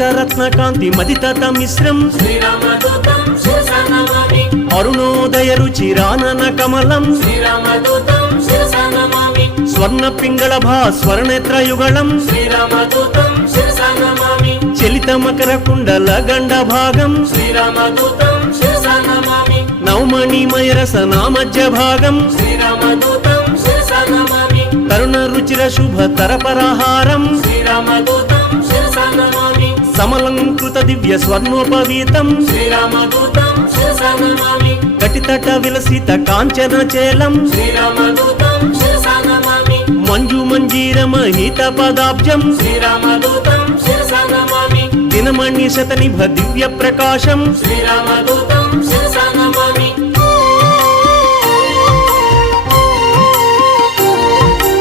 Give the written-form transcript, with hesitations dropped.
స్ఫుటరత్నకాంతి మదితత మిశ్రం శ్రీరామదూతం శిరసా నమామి అరుణోదయ రుచిరానన కమలం శ్రీరామదూతం శిరసా నమామి స్వర్ణ పింగళ భాస్వరనేత్రయుగళం శ్రీరామదూతం శిరసా నమామి చలిత మకర కుండల గండ భాగం శ్రీరామదూతం శిరసా నమామి నవమణిమయ రసనామజ్య భాగం శ్రీరామదూతం శిరసా నమామి తరుణ రుచిర శుభ తరపరహారం శ్రీరామదూతం శిరసా నమామి సమలంకృత దివ్య స్వర్ణోపవీతం శ్రీరామదూతం శిరసా నమామి కటితట విలసిత కాంచన చేలం శ్రీరామదూతం శిరసా నమామి మంజు మంజీర మహిత పదాబ్జం శ్రీరామదూతం శిరసా నమామి దినమణి శతనిభ దివ్య ప్రకాశం శ్రీరామదూతం శిరసా నమామి